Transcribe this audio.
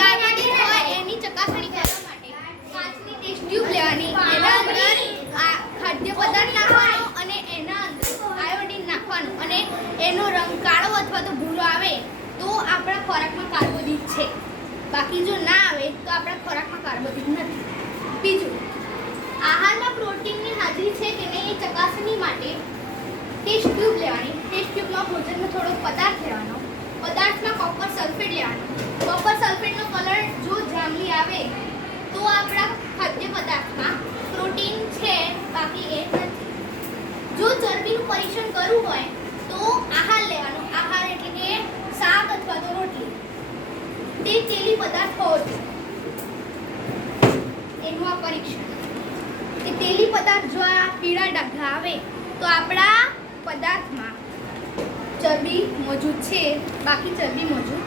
કાર્બોદિત હોય એની ચકાસણી કરવા માટે કાચની ટેસ્ટ ટ્યુબ લેવાની, એના અંદર આ ખાદ્ય પદાર્થ નાખવાનો અને એના અંદર આયોડિન નાખવાનું અને એનો રંગ કાળો અથવા તો ભૂરો આવે તો આપણા ખોરાકમાં કાર્બોદિત છે, બાકી જો ના આવે તો આપણા ખોરાકમાં કાર્બોદિત નથી. બીજું, આહારમાં પ્રોટીનની હાજરી છે કે નહીં એ ચકાસણી માટે ટેસ્ટ ટ્યુબ લેવાની. ટેસ્ટ ટ્યુબમાં ભોજનનો થોડો પદાર્થ લેવાનો, પદાર્થમાં કોપર સલ્ફેટ લેવાનો. કોપર સલ્ફેટનો કલર જો જાંબલી આવે તો આપણા ખાદ્ય પદાર્થમાં પ્રોટીન છે, બાકી એ નથી. જો ચરબીનું પરીક્ષણ કરવું હોય તો આહાર લેવાનો. આહાર એટલે કે શાક અથવા તો રોટલી, તે તેલી પદાર્થ હોવો જોઈએ. એનું આ પરીક્ષણ કે તેલી પદાર્થ જો આ પીળા ડાઘા આવે તો આપણા પદાર્થમાં ચરબી મોજૂદ છે, બાકી ચરબી મોજૂદ